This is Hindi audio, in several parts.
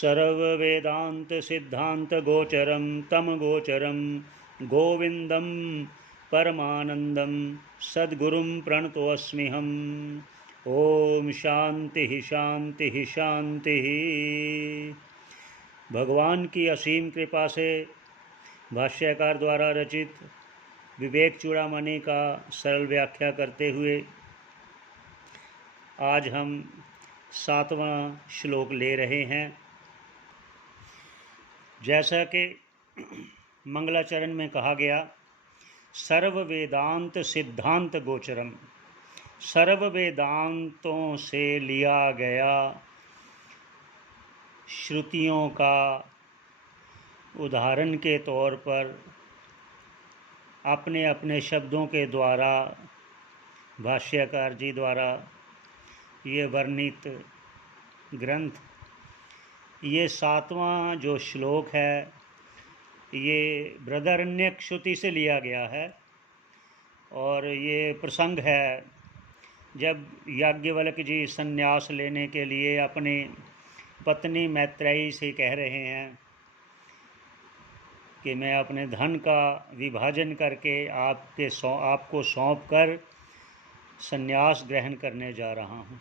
सर्ववेदांत सिद्धांत गोचरम तम गोचरम गोविंदम परमानंदम सद्गुरुं प्रणतोऽस्म्यहम्। ओम शांति शांति शांति। भगवान की असीम कृपा से भाष्यकार द्वारा रचित विवेक चूड़ामणि का सरल व्याख्या करते हुए आज हम 7वां श्लोक ले रहे हैं। जैसा कि मंगलाचरण में कहा गया, सर्व वेदांत सिद्धांत गोचरम, सर्व वेदांतों से लिया गया श्रुतियों का उदाहरण के तौर पर अपने अपने शब्दों के द्वारा भाष्यकार जी द्वारा ये वर्णित ग्रंथ, ये 7वां जो श्लोक है ये बृहदारण्यक श्रुति से लिया गया है। और ये प्रसंग है जब याज्ञवल्क्य जी संन्यास लेने के लिए अपनी पत्नी मैत्रेयी से कह रहे हैं कि मैं अपने धन का विभाजन करके आपको सौंप कर संन्यास ग्रहण करने जा रहा हूँ।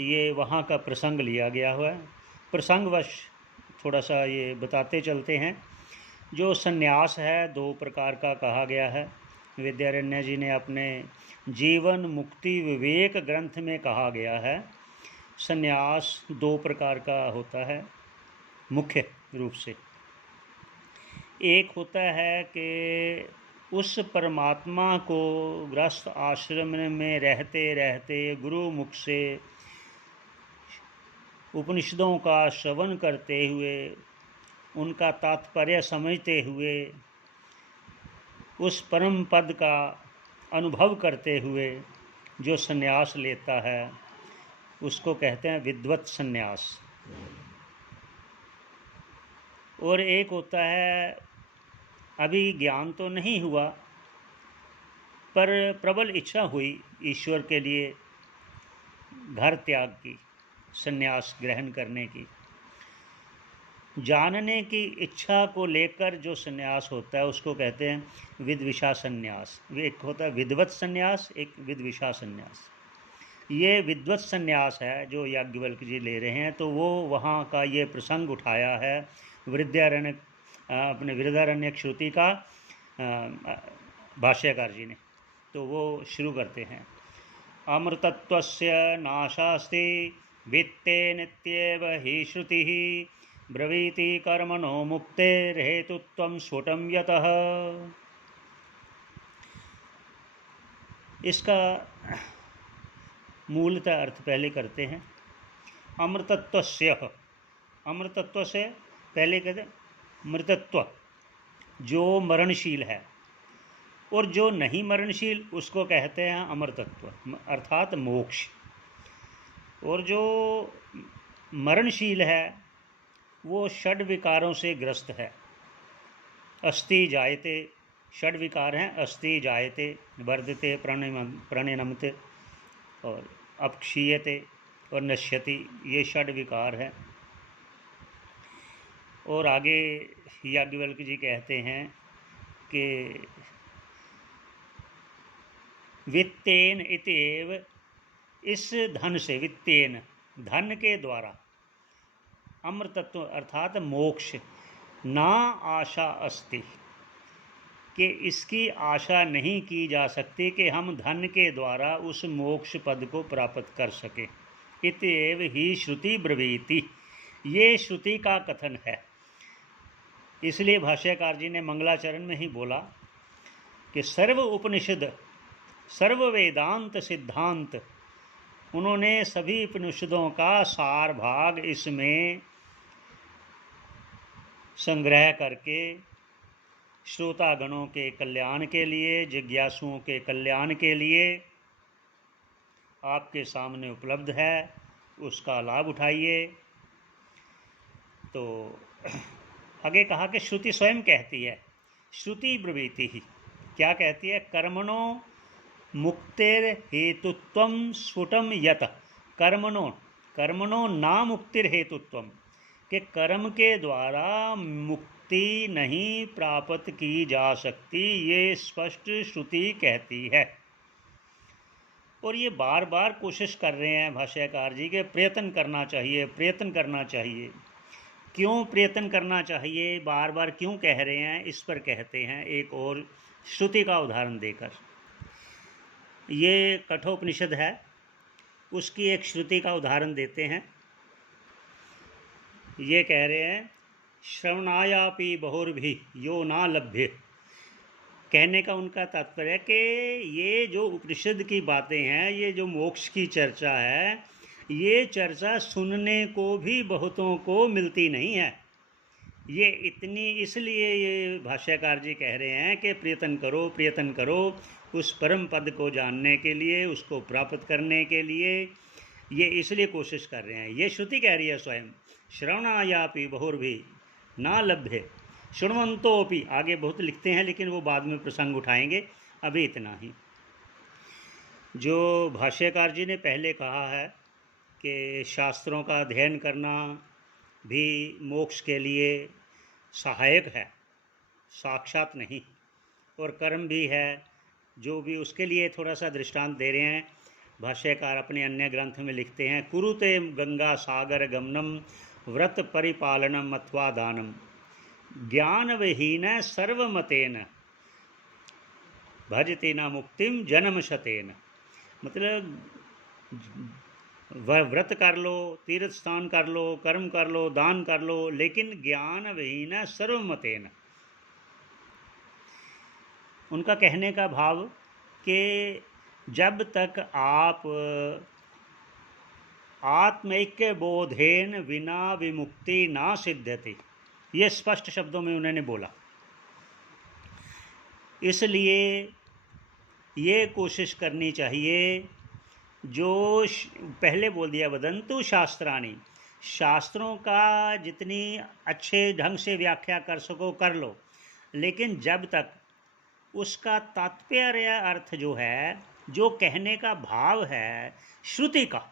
ये वहाँ का प्रसंग लिया गया हुआ है। प्रसंगवश थोड़ा सा ये बताते चलते हैं। जो संन्यास है 2 प्रकार का कहा गया है। विद्यारण्य जी ने अपने जीवन मुक्ति विवेक ग्रंथ में कहा गया है संन्यास 2 प्रकार का होता है मुख्य रूप से। एक होता है कि उस परमात्मा को गृहस्थ आश्रम में रहते रहते गुरु मुख से उपनिषदों का श्रवण करते हुए उनका तात्पर्य समझते हुए उस परम पद का अनुभव करते हुए जो संन्यास लेता है उसको कहते हैं विद्वत संन्यास। और एक होता है अभी ज्ञान तो नहीं हुआ पर प्रबल इच्छा हुई ईश्वर के लिए घर त्याग की, संन्यास ग्रहण करने की, जानने की इच्छा को लेकर जो संन्यास होता है उसको कहते हैं विद्विषा संन्यास। एक होता है विद्वत संन्यास, एक विद्विषा संन्यास। ये विद्वत संन्यास है जो याज्ञवल्क्य जी ले रहे हैं, तो वो वहाँ का ये प्रसंग उठाया है अपने बृहदारण्यक श्रुति का भाष्यकार जी ने। तो वो शुरू करते हैं। अमृतत्वस्य नाशास्ति वित्ते नित्येव हि श्रुतिः ब्रवीति कर्मणो मुक्तेर्हेतुत्वं स्फुटं यतः। इसका मूलतः अर्थ पहले करते हैं। अमृतत्वस्य, अमृतत्व से पहले कहते हैं मृतत्व, जो मरणशील है, और जो नहीं मरणशील उसको कहते हैं अमृतत्व अर्थात मोक्ष। और जो मरणशील है वो षड विकारों से ग्रस्त है। अस्ति जायते, षड विकार हैं अस्ति जायते, वर्धते, प्रणयनमते और अपक्षीयते और नश्यति, ये षड विकार हैं। और आगे याज्ञवल्क्य जी कहते हैं कि वित्तेन इत्येव, इस धन से, वित्तेन धन के द्वारा, अमृतत्व अर्थात मोक्ष, ना आशा अस्ति, कि इसकी आशा नहीं की जा सकती कि हम धन के द्वारा उस मोक्ष पद को प्राप्त कर सकें। इत्येव ही श्रुति ब्रवीति, ये श्रुति का कथन है। इसलिए भाष्यकार जी ने मंगलाचरण में ही बोला कि सर्व उपनिषद, सर्व वेदांत सिद्धांत, उन्होंने सभी उपनिषदों का सार भाग इसमें संग्रह करके श्रोतागणों के कल्याण के लिए, जिज्ञासुओं के कल्याण के लिए आपके सामने उपलब्ध है, उसका लाभ उठाइए। तो आगे कहा कि श्रुति स्वयं कहती है, श्रुति ब्रवीति ही, क्या कहती है? कर्मणो मुक्तेर हेतुत्वं स्फुटं यत, कर्मणों, कर्मणो ना मुक्तिर हेतुत्वम, कि कर्म के द्वारा मुक्ति नहीं प्राप्त की जा सकती, ये स्पष्ट श्रुति कहती है। और ये बार बार कोशिश कर रहे हैं भाष्यकार जी के प्रयत्न करना चाहिए, प्रयत्न करना चाहिए। क्यों प्रयत्न करना चाहिए, बार बार क्यों कह रहे हैं, इस पर कहते हैं एक और श्रुति का उदाहरण देकर। ये कठोपनिषद है, उसकी एक श्रुति का उदाहरण देते हैं। ये कह रहे हैं श्रवणायापि बहुर्भि यो ना लभ्य। कहने का उनका तात्पर्य है कि ये जो उपनिषद की बातें हैं, ये जो मोक्ष की चर्चा है, ये चर्चा सुनने को भी बहुतों को मिलती नहीं है। ये इतनी, इसलिए ये भाष्यकार जी कह रहे हैं कि प्रयत्न करो, प्रयत्न करो उस परम पद को जानने के लिए, उसको प्राप्त करने के लिए। ये इसलिए कोशिश कर रहे हैं। ये श्रुति कह रही है स्वयं, श्रवणायापि बहुर्भि ना लभ्य शृण्वन्तोऽपि। आगे बहुत लिखते हैं लेकिन वो बाद में प्रसंग उठाएंगे, अभी इतना ही। जो भाष्यकार जी ने पहले कहा है कि शास्त्रों का अध्ययन करना भी मोक्ष के लिए सहायक है, साक्षात नहीं, और कर्म भी है जो भी, उसके लिए थोड़ा सा दृष्टांत दे रहे हैं। भाष्यकार अपने अन्य ग्रंथ में लिखते हैं, कुरुते गंगा सागर गमनम व्रत परिपालनम अथवा दानम ज्ञान विहीन सर्वमतेन भजते न मुक्तिम जन्म शतेन। मतलब व्रत कर लो, तीर्थ स्थान कर लो, कर्म कर लो, दान कर लो, लेकिन ज्ञान विहीन सर्वमतेन। उनका कहने का भाव कि जब तक आप आत्मैक्य बोधेन विना विमुक्ति ना सिद्ध्यति, ये स्पष्ट शब्दों में उन्होंने बोला। इसलिए ये कोशिश करनी चाहिए, जो पहले बोल दिया वदंतु शास्त्राणि, शास्त्रों का जितनी अच्छे ढंग से व्याख्या कर सको कर लो, लेकिन जब तक उसका तात्पर्य अर्थ जो है, जो कहने का भाव है श्रुति का,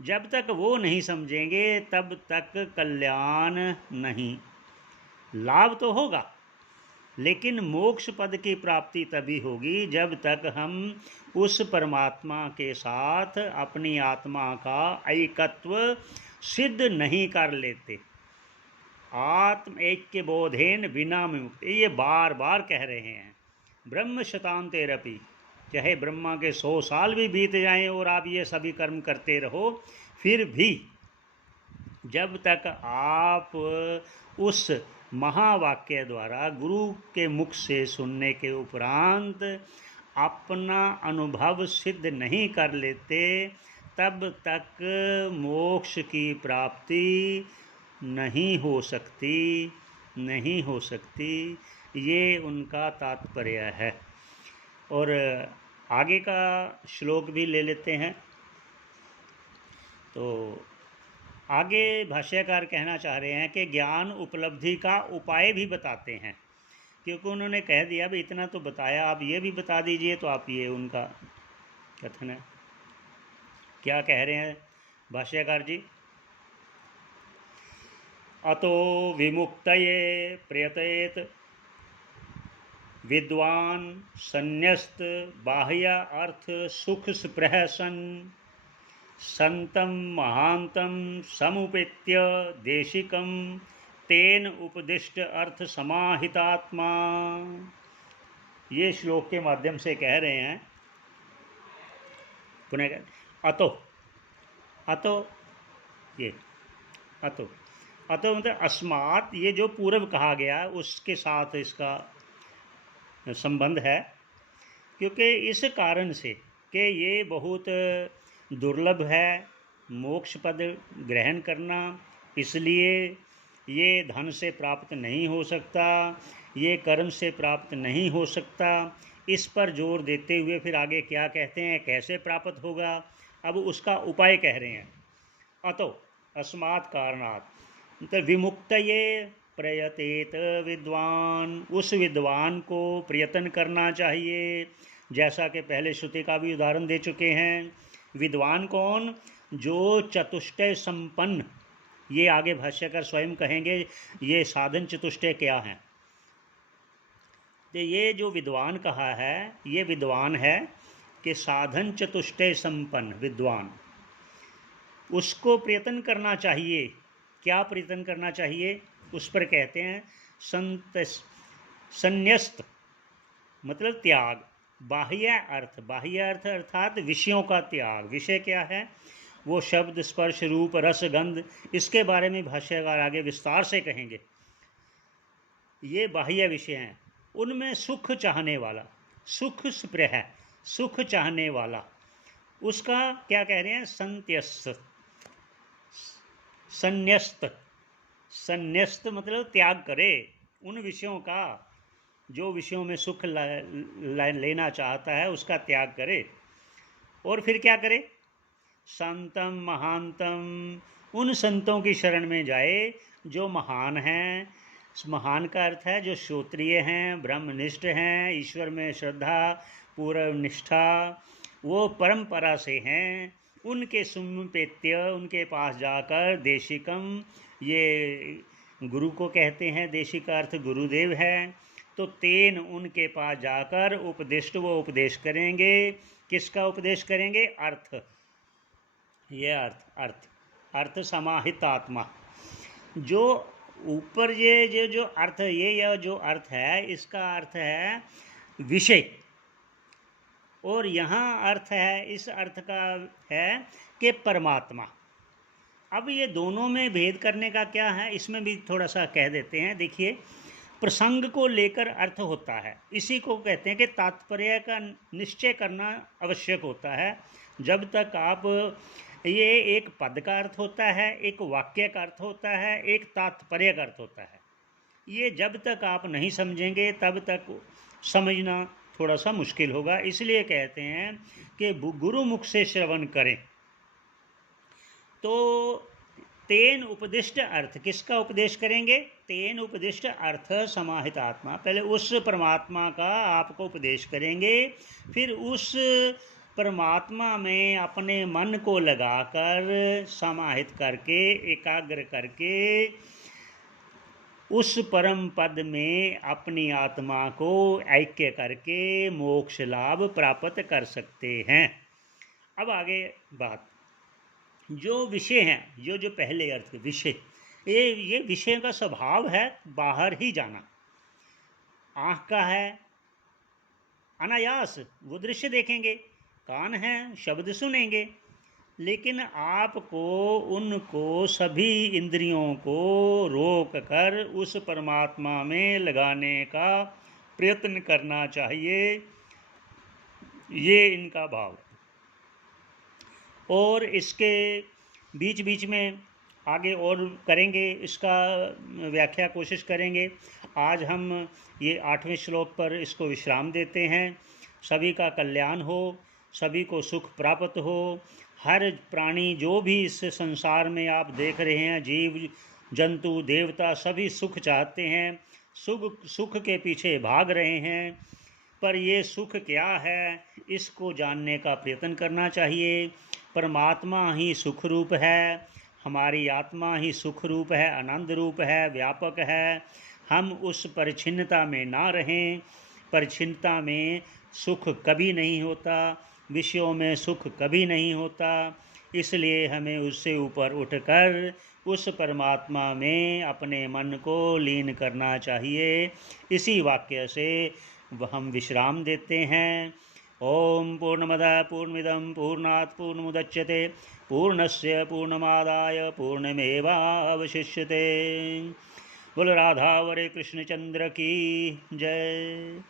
जब तक वो नहीं समझेंगे तब तक कल्याण नहीं। लाभ तो होगा लेकिन मोक्ष पद की प्राप्ति तभी होगी जब तक हम उस परमात्मा के साथ अपनी आत्मा का ऐकत्व सिद्ध नहीं कर लेते। आत्म ऐक्य बोधेन विना मुक्ति, ये बार बार कह रहे हैं। ब्रह्म शतांतेरपि, चाहे ब्रह्मा के 100 साल भी बीत जाएं और आप ये सभी कर्म करते रहो, फिर भी जब तक आप उस महावाक्य द्वारा गुरु के मुख से सुनने के उपरांत अपना अनुभव सिद्ध नहीं कर लेते, तब तक मोक्ष की प्राप्ति नहीं हो सकती, नहीं हो सकती। ये उनका तात्पर्य है। और आगे का श्लोक भी ले लेते हैं। तो आगे भाष्यकार कहना चाह रहे हैं कि ज्ञान उपलब्धि का उपाय भी बताते हैं, क्योंकि उन्होंने कह दिया भाई इतना तो बताया, आप ये भी बता दीजिए। तो आप ये उनका कथन है, क्या कह रहे हैं भाष्यकार जी, अतो विमुक्तये प्रयतेत विद्वान संन्यस्त बाह्य अर्थ सुख स्पृहसन संतम महांतम समुपेत्य देशिकम तेन उपदिष्ट अर्थ समाहितात्मा। ये श्लोक के माध्यम से कह रहे हैं। पुनः अतो, अतो ये अतो, अतो मतलब अस्मात्, ये जो पूर्व कहा गया उसके साथ इसका संबंध है, क्योंकि इस कारण से कि ये बहुत दुर्लभ है मोक्ष पद ग्रहण करना, इसलिए ये धन से प्राप्त नहीं हो सकता, ये कर्म से प्राप्त नहीं हो सकता। इस पर जोर देते हुए फिर आगे क्या कहते हैं, कैसे प्राप्त होगा, अब उसका उपाय कह रहे हैं। अतो अस्मात् कारणात्, तो विमुक्तये प्रयतेत विद्वान, उस विद्वान को प्रयत्न करना चाहिए, जैसा कि पहले श्रुति का भी उदाहरण दे चुके हैं। विद्वान कौन, जो चतुष्टय संपन्न, ये आगे भाष्यकार स्वयं कहेंगे ये साधन चतुष्टय क्या हैं। तो ये जो विद्वान कहा है, ये विद्वान है कि साधन चतुष्टय संपन्न विद्वान, उसको प्रयत्न करना चाहिए। क्या प्रयत्न करना चाहिए? उस पर कहते हैं संन्यस्त, मतलब त्याग। बाह्य अर्थ, बाह्य अर्थ अर्थात विषयों का त्याग। विषय क्या है? वो शब्द, स्पर्श, रूप, रस, गंध, इसके बारे में भाष्यकार आगे विस्तार से कहेंगे। ये बाह्य विषय हैं। उनमें सुख चाहने वाला, सुख स्प्रेह है, सुख चाहने वाला, उसका क्या कह रहे हैं? संत्यस्त, संन्यस्त। संन्यस्त मतलब त्याग करे उन विषयों का, जो विषयों में सुख लेना चाहता है उसका त्याग करे। और फिर क्या करे? संतम महानतम, उन संतों की शरण में जाए जो महान हैं। महान का अर्थ है जो श्रोत्रिय हैं, ब्रह्मनिष्ठ हैं, ईश्वर में श्रद्धा, पूर्व निष्ठा, वो परंपरा से हैं। उनके सुमपेत्य, उनके पास जाकर, देशिकम, ये गुरु को कहते हैं, देशी का अर्थ गुरुदेव है। तो तेन, उनके पास जाकर उपदिष्ट, वो उपदेश करेंगे। किसका उपदेश करेंगे? अर्थ, ये अर्थ समाहित आत्मा। जो ऊपर ये जो अर्थ, ये जो अर्थ है, इसका अर्थ है विषय, और यहाँ अर्थ है, इस अर्थ का है कि परमात्मा। अब ये दोनों में भेद करने का क्या है, इसमें भी थोड़ा सा कह देते हैं। देखिए, प्रसंग को लेकर अर्थ होता है, इसी को कहते हैं कि तात्पर्य का निश्चय करना आवश्यक होता है। जब तक आप, ये एक पद का अर्थ होता है, एक वाक्य का अर्थ होता है, एक तात्पर्य का अर्थ होता है। ये जब तक आप नहीं समझेंगे तब तक समझना थोड़ा सा मुश्किल होगा। इसलिए कहते हैं कि गुरुमुख से श्रवण करें। तो तेन उपदिष्ट अर्थ, किसका उपदेश करेंगे? तेन उपदिष्ट अर्थ समाहित आत्मा, पहले उस परमात्मा का आपको उपदेश करेंगे, फिर उस परमात्मा में अपने मन को लगाकर, समाहित करके, एकाग्र करके, उस परम पद में अपनी आत्मा को ऐक्य करके मोक्ष लाभ प्राप्त कर सकते हैं। अब आगे बात, जो विषय हैं, जो पहले अर्थ विषय, ये विषय का स्वभाव है बाहर ही जाना। आँख का है अनायास, वो दृश्य देखेंगे, कान है शब्द सुनेंगे, लेकिन आपको उनको, सभी इंद्रियों को रोक कर उस परमात्मा में लगाने का प्रयत्न करना चाहिए। ये इनका भाव। और इसके बीच बीच में आगे और करेंगे, इसका व्याख्या कोशिश करेंगे। आज हम ये 8वें श्लोक पर इसको विश्राम देते हैं। सभी का कल्याण हो, सभी को सुख प्राप्त हो। हर प्राणी जो भी इस संसार में आप देख रहे हैं, जीव जंतु देवता, सभी सुख चाहते हैं, सुख के पीछे भाग रहे हैं। पर ये सुख क्या है, इसको जानने का प्रयत्न करना चाहिए। परमात्मा ही सुख रूप है, हमारी आत्मा ही सुख रूप है, आनंद रूप है, व्यापक है। हम उस परिच्छिन्नता में ना रहें। परिच्छिन्नता में सुख कभी नहीं होता, विषयों में सुख कभी नहीं होता। इसलिए हमें उससे ऊपर उठकर उस परमात्मा में अपने मन को लीन करना चाहिए। इसी वाक्य से हम विश्राम देते हैं। ओम पूर्णमदः पूर्णमिदं पूर्णात् पूर्णमुदच्यते पूर्णस्य पूर्णमादाय पूर्णमेवावशिष्यते। बोलो राधा वरे कृष्णचंद्र की जय।